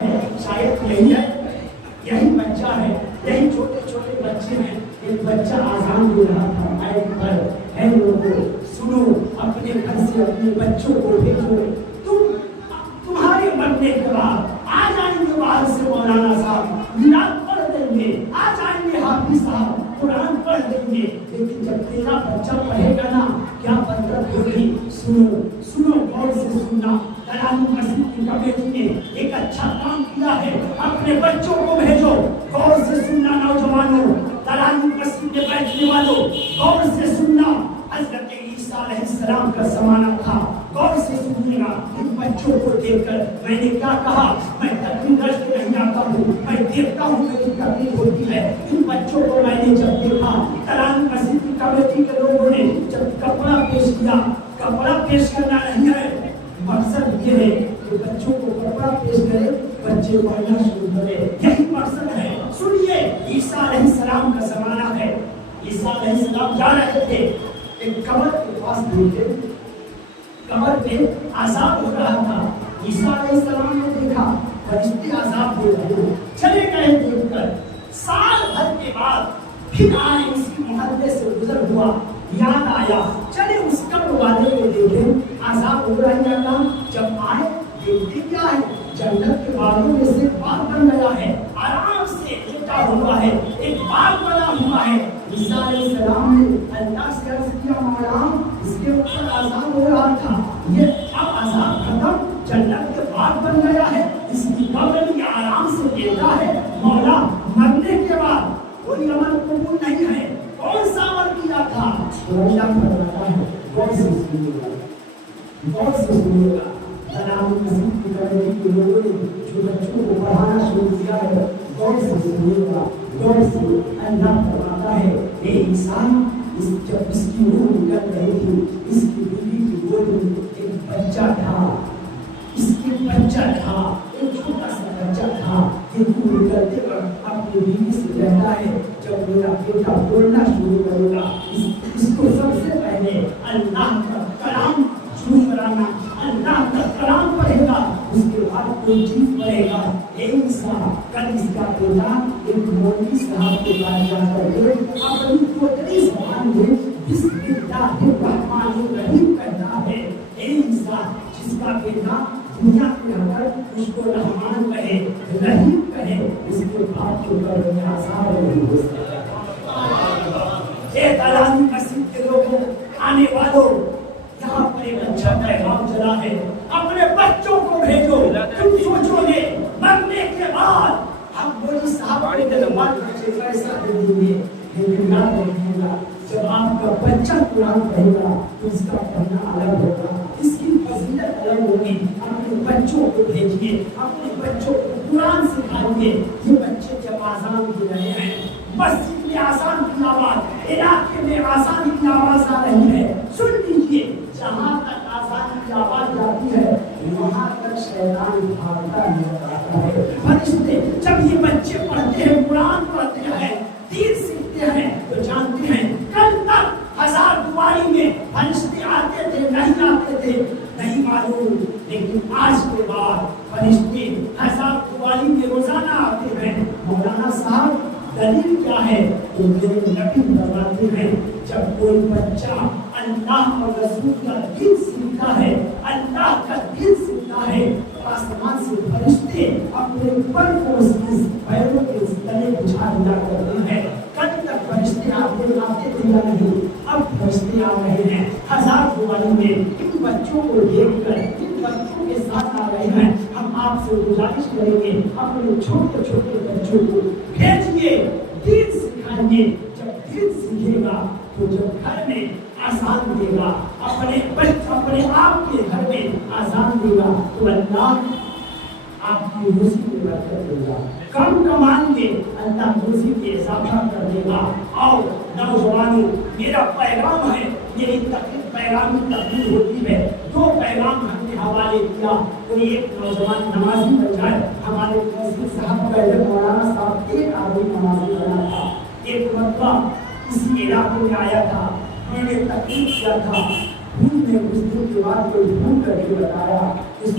شاید یہی ہے، یہی بچہ ہے، یہی چھوٹے چھوٹے بچے ہیں. ایک بچہ آزان دے رہا تھا مائک پر، ہے لوگوں سنو، اپنے گھر سے اپنے بچوں کو بھیجو. تمہارے مرنے کے بعد آ جائیں گے باہر سے مولانا صاحب، میلاد پڑھ دیں گے، آ جائیں گے حافظ صاحب، قرآن پڑھ دیں گے، لیکن جب تیرا بچہ پڑھے گا نا کیا برکت ہوگی. سنو سنو، غور سے سننا. کلام مسجد کی کمیٹی نے ایک اچھا کام کیا ہے، اپنے بچوں کو بھیجو. غور سے سننا نوجوانوں، کلام مسجد کے بیٹھنے والوں، غور سے سننا. حضرت عیسیٰ علیہ السلام کا زمانہ تھا، غور سے سنیے گا. ان بچوں کو دیکھ کر میں نے کیا کہا، میں تقریر رشتے نہیں آتا ہوں، میں دیکھتا ہوں میری تقریر ہوتی ہے. ان بچوں کو میں نے جب دیکھا، کلام مسجد کی کمیٹی کے لوگوں نے جب کپڑا پیش کیا، کپڑا پیش کرنا نہیں ہے، مقصد یہ ہے کہ بچوں کو کپڑا پیش کرے، بچے پڑھنا شروع کرے، یہی مقصد ہے. سنیے، عیسیٰ علیہ السلام کا زمانہ ہے. عیسیٰ علیہ السلام جا رہے تھے، ایک قبر کے پاس بیٹھے، قبر پہ عذاب ہو رہا تھا. عیسیٰ علیہ السلام نے دیکھا فرشتے عذاب دے رہے ہیں، چلے گئے دیکھ کر. سال بھر کے بعد پھر آئے، اس کی محلے سے گزر ہوا، یاد آیا، چلے اس قبر والے کو دیکھیں عذاب ہو رہا ہے یا. جب آئے دیکھتے کیا ہے، جنت کے باغوں میں سے باغ بن گیا ہے، آرام سے لیٹا ہوا ہے، ایک باغ بنا ہوا ہے. عیسیٰ علیہ السلام نے اللہ سے عرض کیا، مولا اس کے اوپر عذاب ہو رہا تھا، یہ اب عذاب ختم، جنت کے باغ بن گیا ہے، اس کی قبر میں آرام سے لیٹا ہے. مولا مرنے کے بعد کوئی عمل قبول نہیں ہے، کون سا عمل کیا تھا؟ اللہ فرماتا ہے، غور سے سنیے گا، غور سے سنیے گا. کلام مسجد کی کمیٹی کے لوگوں نے جو بچوں کو پڑھانا شروع کیا ہے، غور سے سنیے گا، غور سے. اللہ فرماتا ہے، اے انسان، جب اس کی روح نکل رہی تھی، اس کی بیوی کی گود میں ایک بچہ تھا، اس کے بچہ تھا، ایک چھوٹا سا بچہ تھا. یہ روح نکلتے وقت اپنی بیوی سے کہتا ہے، جب میرا بیٹا بولنا شروع کرے گا، اس کو سب سے پہلے اللہ کا کلام شروع کرانا، اللہ کا کلام پڑھے گا، اس کے بعد کوئی چیز پڑھے گا. ایک صاحب کل اس کا بیٹا ایک مولوی صاحب کے پاس جا کر کے اپنی پوتری زبان میں بسم اللہ الرحمن الرحیم کہتا ہے. ایک صاحب جس کا بیٹا دنیا کے اندر اس کو رحمان کہے، رحیم کہے، اس کے بعد جو کر میں آزاد نہیں ہو سکتا. اے کلام مسجد کے لوگوں، آنے والوں، یہاں پر ایک اچھا پیغام چلا ہے، اپنے بچوں کو بھیجو. تم سوچو گے مرنے کے بعد ہم مولوی صاحب کو دربار میں پیسہ دے دیں گے، لیکن یاد رکھیے گا جب آپ کا بچہ قرآن پڑھے گا تو اس کا پڑھنا الگ ہوگا، اس کی فضیلت الگ ہوگی. اپنے بچوں کو بھیجیے، اپنے بچوں کو قرآن سکھائیے. یہ بچے جب آزان دے رہے ہیں، مسجد میں آزان کی آواز، علاقے میں آزان کی آواز آ رہی ہے، سن لیجیے. جہاں تک آزان کی آواز جاتی ہے وہاں تک شیطان بھاگتا نظر آتا ہے. فرشتے جب یہ بچے پڑھتے ہیں، قرآن پڑھتے ہیں، دین سیکھتے ہیں، تو جانتے ہیں کل تک 1000 دیواری میں فرشتے آتے تھے نہیں آتے تھے نہیں معلوم، لیکن آج کے بعد فرشتے 1000 دیواری میں روزانہ آتے ہیں. مولانا صاحب دلیل کیا ہے؟ تو میرے نبی فرماتے ہیں جب کوئی بچہ اللہ اور رسول کا دین سیکھتا ہے، اللہ کا دین سیکھتا ہے، آسمان سے فرشتے اپنے پر کو اس کی پیروں کے تلے بچھا دیا کرتے ہیں. کل تک فرشتے آتے تھے یا نہیں، اب فرشتے آ رہے ہیں 1000 دیواری میں. ان بچوں کو دیکھ کر، ان بچوں کے ساتھ آ رہے ہیں. ہم آپ سے گزارش کریں گے اپنے چھوٹے چھوٹے بچوں کو بھیجیے، دین سکھائیے. جب دین سیکھے گا تو جب گھر میں آزان دے گا، اپنے آپ کے گھر میں آزان دے گا تو اللہ آپ کی روزی میں برکت دے گا. کم کمائیں گے، اللہ روزی میں اضافہ کر دے گا. اور نوجوانوں، میرا پیغام ہے، میری تقریر پیغامی تقریر ہوتی ہے. 2 پیغام ہم نے حوالے کیا. کوئی ایک نوجوان نمازی بن جائے. ہمارے مسجد صاحب پہلے مولانا صاحب ایک آدمی نمازی بنا تھا. ایک مرتبہ اسی علاقے میں آیا تھا، میں نے تقریر کیا تھا. پھول میں کچھ دن کے بعد کوئی پھول کر کے بتایا، اس